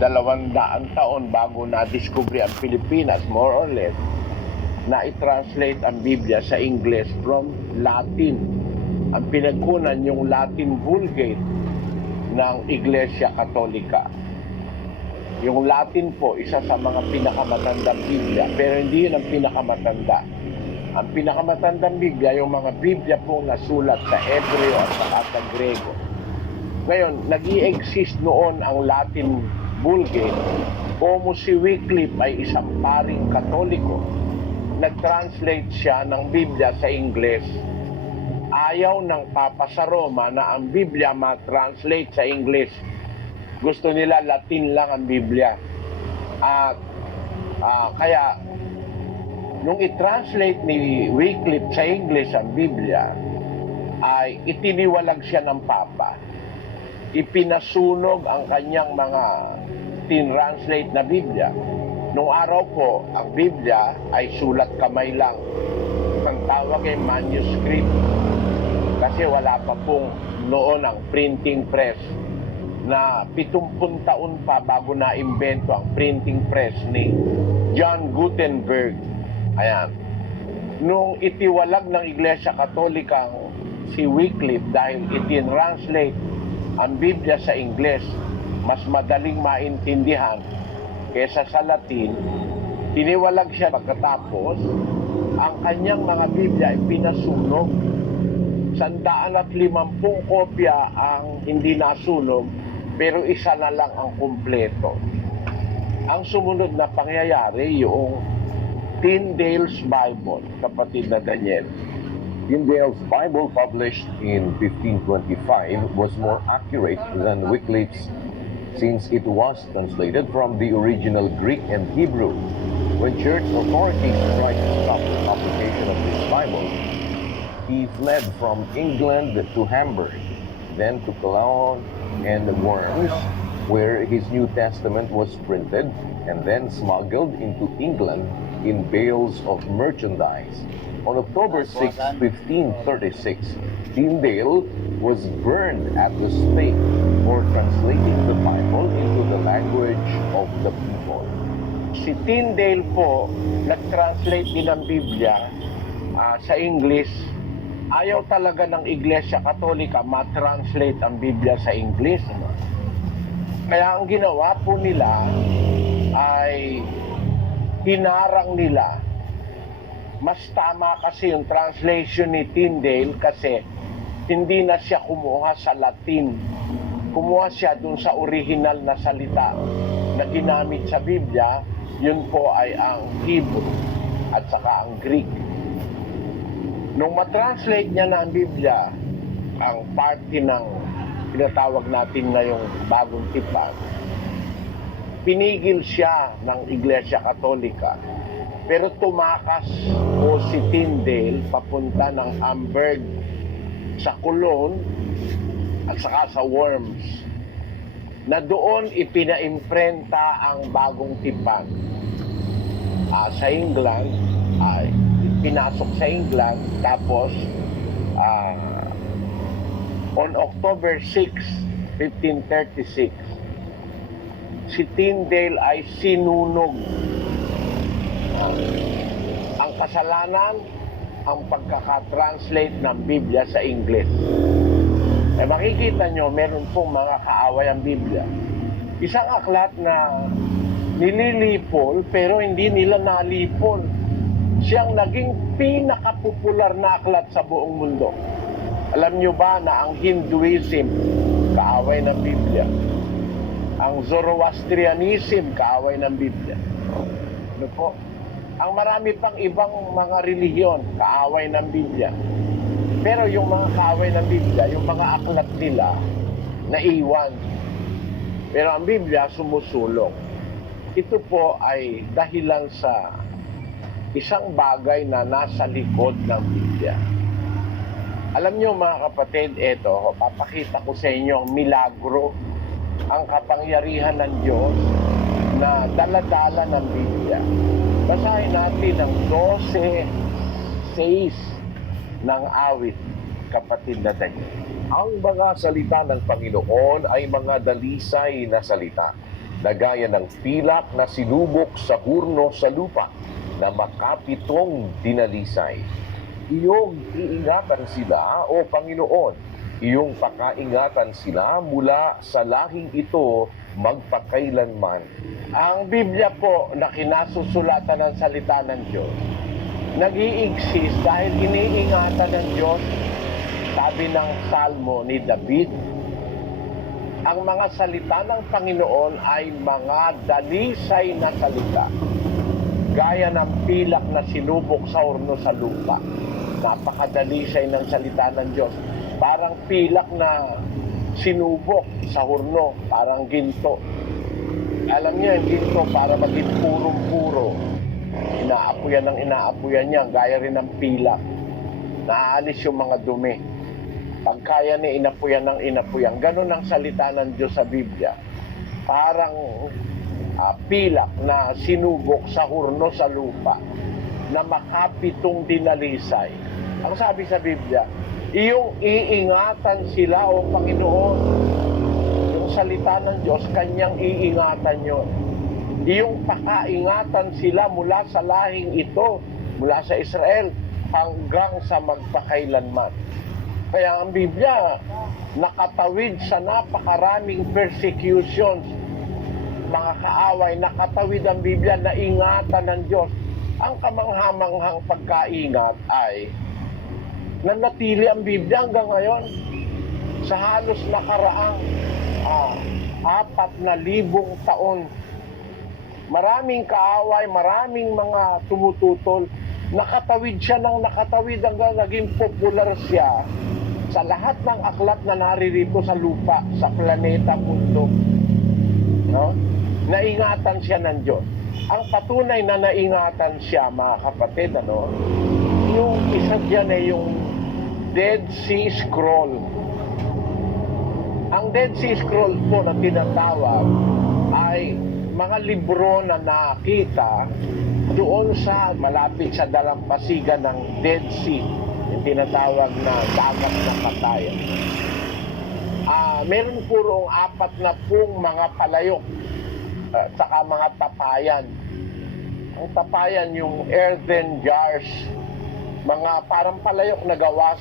200 taon bago na-discover ang Pilipinas, more or less, na i-translate ang Biblia sa English from Latin. Ang pinagkunan yung Latin Vulgate ng Iglesia Katolika. Yung Latin po, isa sa mga pinakamatandang Biblia, pero hindi yun ang pinakamatanda. Ang pinakamatandang Biblia, yung mga Biblia pong nasulat sa Hebreo at saka sa Grego. Ngayon, nag-i-exist noon ang Latin Vulgate. Como si Wycliffe ay isang paring Katoliko, nag-translate siya ng Biblia sa Ingles. Ayaw ng Papa sa Roma na ang Biblia ma-translate sa English. Gusto nila Latin lang ang Biblia. At kaya, nung i-translate ni Wycliffe sa English ang Biblia, ay itiniwalag siya ng Papa. Ipinasunog ang kanyang mga tin-translate na Biblia. Nung araw po, ang Biblia ay sulat kamay lang. Ang tawag ay manuscript. Kasi wala pa pong noon ang printing press, na 70 taon pa bago na-imbento ang printing press ni John Gutenberg. Ayan. Nung itiwalag ng Iglesia Katolika si Wycliffe dahil itinranslate ang Biblia sa Ingles, mas madaling maintindihan kesa sa Latin, tiniwalag siya. Pagkatapos, ang kanyang mga Biblia ay pinasunog. 150 kopya ang hindi nasunog, pero isa na lang ang kumpleto. Ang sumunod na pangyayari, yung Tyndale's Bible, kapatid na Daniel. Tyndale's Bible, published in 1525, was more accurate than Wycliffe's, since it was translated from the original Greek and Hebrew. When church authorities tried to stop the publication of this Bible, he fled from England to Hamburg, then to Cologne and Worms, where his New Testament was printed, and then smuggled into England in bales of merchandise. On October 6, 1536, Tyndale was burned at the stake for translating the Bible into the language of the people. Si Tyndale po, nag-translate din ng Biblia sa English. Ayaw talaga ng Iglesia Katolika ma-translate ang Biblia sa English. Kaya ang ginawa po nila ay hinarang nila. Mas tama kasi yung translation ni Tyndale kasi hindi na siya kumuha sa Latin. Kumuha siya dun sa original na salita na ginamit sa Biblia. Yun po ay ang Hebrew at saka ang Greek. Nung matranslate niya na ang Biblia, ang party ng tinatawag natin ngayong bagong tipan, pinigil siya ng Iglesia Katolika. Pero tumakas po si Tyndale papunta ng Hamburg, sa Cologne at saka sa Worms, na doon ipinaimprenta ang bagong tipan. Sa England, ay pinasok sa England, tapos on October 6, 1536, si Tyndale ay sinunog. Ang kasalanan, ang pagkakatranslate ng Biblia sa English. Makikita nyo, meron pong mga kaaway ang Biblia. Isang aklat na nililipol, pero hindi nila nalipol. Siyang naging pinakapopular na aklat sa buong mundo. Alam nyo ba na ang Hinduism, kaaway ng Biblia? Ang Zoroastrianism, kaaway ng Biblia. Ano po? Ang marami pang ibang mga relihiyon, kaaway ng Biblia. Pero yung mga kaaway ng Biblia, yung mga aklat nila, naiwan. Pero ang Biblia sumusulong. Ito po ay dahilan sa isang bagay na nasa likod ng Biblia. Alam niyo mga kapatid, ito, papakita ko sa inyo ang milagro, ang kapangyarihan ng Diyos na dala-dala ng Biblia. Basahin natin ang 12:6 ng awit, kapatid na Daniel. Ang mga salita ng Panginoon ay mga dalisay na salita, na gaya ng pilak na sinubok sa hurno sa lupa na makapitong dinalisay. Iyong iingatan sila, O Panginoon, iyong pakaingatan sila mula sa lahing ito magpakailanman. Ang Biblia po na kinasusulatan ng salita ng Diyos, nag-i-exist dahil iniingatan ng Diyos, sabi ng Salmo ni David, ang mga salita ng Panginoon ay mga dalisay na salita, gaya ng pilak na sinubok sa horno sa lupa. Napakadalisay ng salita ng Diyos. Parang pilak na sinubok sa horno, parang ginto. Alam niyo, yung ginto para maging purong-puro. Inaapuyan ng inaapuyan niya, gaya rin ng pilak. Naaalis yung mga dumi. Pagkaya ni inapuyan ng inapuyan. Ganun ang salita ng Diyos sa Biblia. Parang pilak na sinubok sa hurno sa lupa na makapitong dinalisay. Ang sabi sa Biblia, iyong iingatan sila, O Panginoon. Yung salita ng Diyos, kanyang iingatan yun. Iyong pakaingatan sila mula sa lahing ito, mula sa Israel, hanggang sa magpakailanman. Kaya ang Biblia, nakatawid sa napakaraming persecutions, mga kaaway, nakatawid ang Biblia na ingatan ng Diyos. Ang kamanghamanghang pagkaingat ay nanatili ang Biblia hanggang ngayon sa halos nakaraang 4,000 taon. Maraming kaaway, maraming mga tumututol. Nakatawid siya ng nakatawid hanggang naging popular siya sa lahat ng aklat na naririto sa lupa, sa planeta, mundo. No? Naingatan siya ng Diyos. Ang patunay na naingatan siya, mga kapatid, yung isa dyan ay yung Dead Sea Scroll. Ang Dead Sea Scroll po na tinatawag ay mga libro na nakita doon sa malapit sa dalampasigan ng Dead Sea, yung tinatawag na dagat ng katayan. Meron purong 40 mga palayok at saka mga tapayan. Ang tapayan yung earthen jars, mga parang palayok na gawa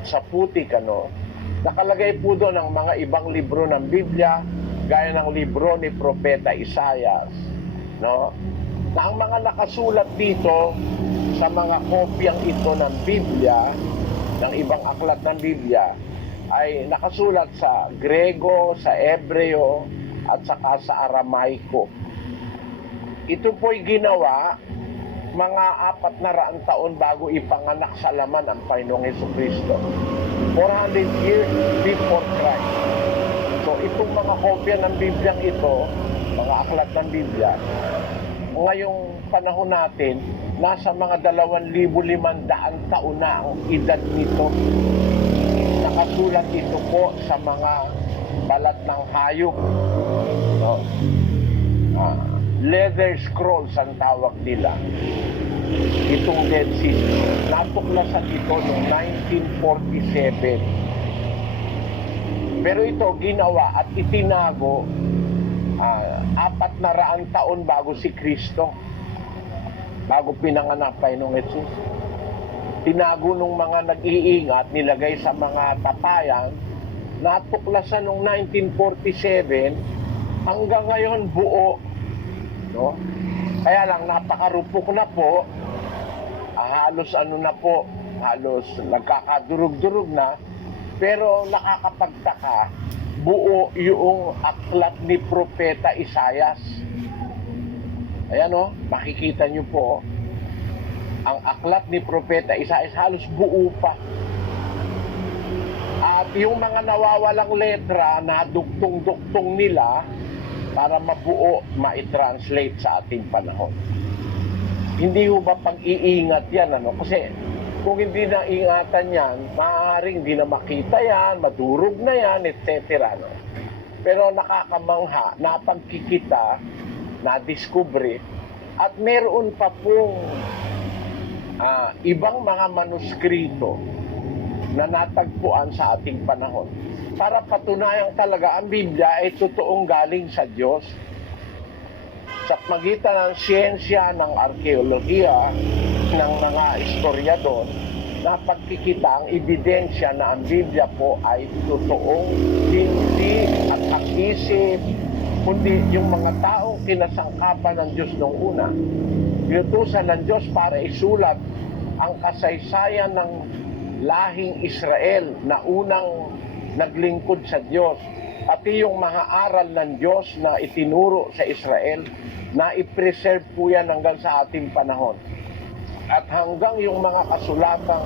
sa putik, Nakalagay po doon ang mga ibang libro ng Biblia, gaya ng libro ni Propeta Isaias, no? Na ang mga nakasulat dito sa mga kopyang ito ng Biblia, ng ibang aklat ng Biblia, ay nakasulat sa Grego, sa Hebreo, at saka sa Aramaiko. Ito po'y ginawa mga 400 taon bago ipanganak sa laman ang Panginoong Jesucristo. 400 years before Christ. So itong mga kopya ng Bibliang ito, mga aklat ng Biblia, ngayong panahon natin, nasa mga 2,500 taon na ang edad nito. Nakasulat ito po sa mga balat ng hayop. No? Leather scrolls ang tawag nila. Itong Dead Sea, natuklasan ito noong 1947. Pero ito ginawa at itinago 400 taon bago si Kristo, bago pinanganak pa Panginoong Jesus. Tinago nung mga nag-iingat, nilagay sa mga tapayan, natuklasan noong 1947, hanggang ngayon buo. No? Kaya lang napakarupok na po, halos halos nagkakadurog-durog na, pero nakakapagtaka, buo yung aklat ni Propeta Isaias. Ayan makikita nyo po, ang aklat ni Propeta Isaias halos buo pa. At yung mga nawawalang letra na duktong-duktong nila, para mabuo, ma-translate sa ating panahon. Hindi ho ba pag-iingat yan, Kasi kung hindi na ingatan yan, maaaring hindi na makita yan, madurog na yan, etc. Pero nakakamangha, napagkikita, na-discover, at meron pa pong ibang mga manuskrito na natagpuan sa ating panahon. para patunayan talaga ang Biblia ay totoong galing sa Diyos. Sa pagitan ng siyensya, ng arkeolohiya, ng mga historiador, napagkikita ang ebidensya na ang Biblia po ay totoong hindi at isip, kundi yung mga taong kinasangkapan ng Diyos noong una. Pinutusan ng Diyos para isulat ang kasaysayan ng lahing Israel na unang naglingkod sa Diyos. Pati yung mga aral ng Diyos na itinuro sa Israel, na i-preserve po yan hanggang sa ating panahon. At hanggang yung mga kasulatang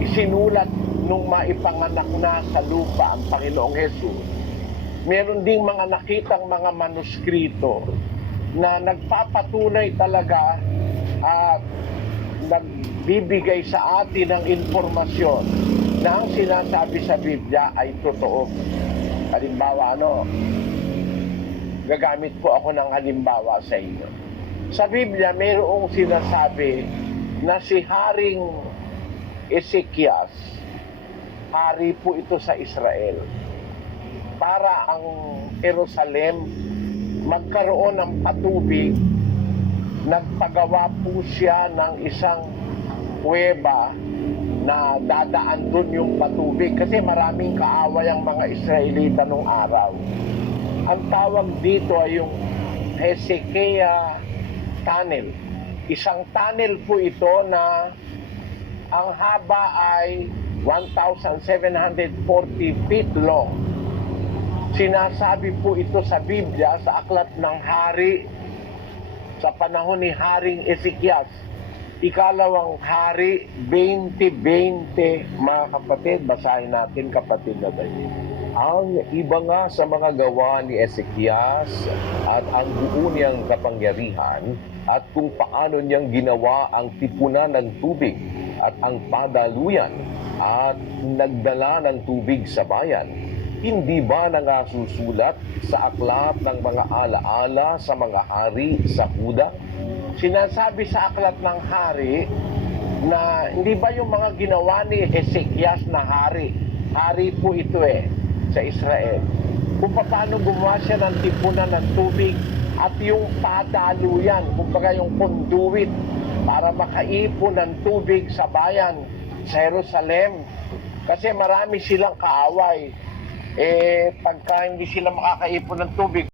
isinulat nung maipanganak na sa lupa ang Panginoong Hesus, meron ding mga nakitang mga manuskrito na nagpapatunay talaga at nagbibigay sa atin ng informasyon na ang sinasabi sa Biblia ay totoo. Halimbawa, gagamit po ako ng halimbawa sa inyo. Sa Biblia, mayroong sinasabi na si Haring Ezekias, hari po ito sa Israel, para ang Jerusalem magkaroon ng patubig. Nagpagawa po siya ng isang kuweba na dadaan dun yung patubig kasi maraming kaaway ang mga Israelita nung araw. Ang tawag dito ay yung Hezekiah Tunnel. Isang tunnel po ito na ang haba ay 1,740 feet long. Sinasabi po ito sa Biblia sa Aklat ng Hari sa panahon ni Haring Ezekias, ikalawang hari, 20:20. Mga kapatid, basahin natin, kapatid na tayo. Ang iba nga sa mga gawa ni Ezekias at ang buo niyang kapangyarihan at kung paano niyang ginawa ang tipunan ng tubig at ang padaluyan at nagdala ng tubig sa bayan, hindi ba nangasusulat sa aklat ng mga alaala sa mga hari sa Huda? Sinasabi sa Aklat ng Hari na hindi ba yung mga ginawa ni Hezekias na hari? Hari po ito sa Israel. Kung paano gumawa siya ng tipunan ng tubig at yung padaluyan, kumbaga yung conduit para makaipon ng tubig sa bayan, sa Jerusalem. Kasi marami silang kaaway. Pagka hindi sila makakaipon ng tubig,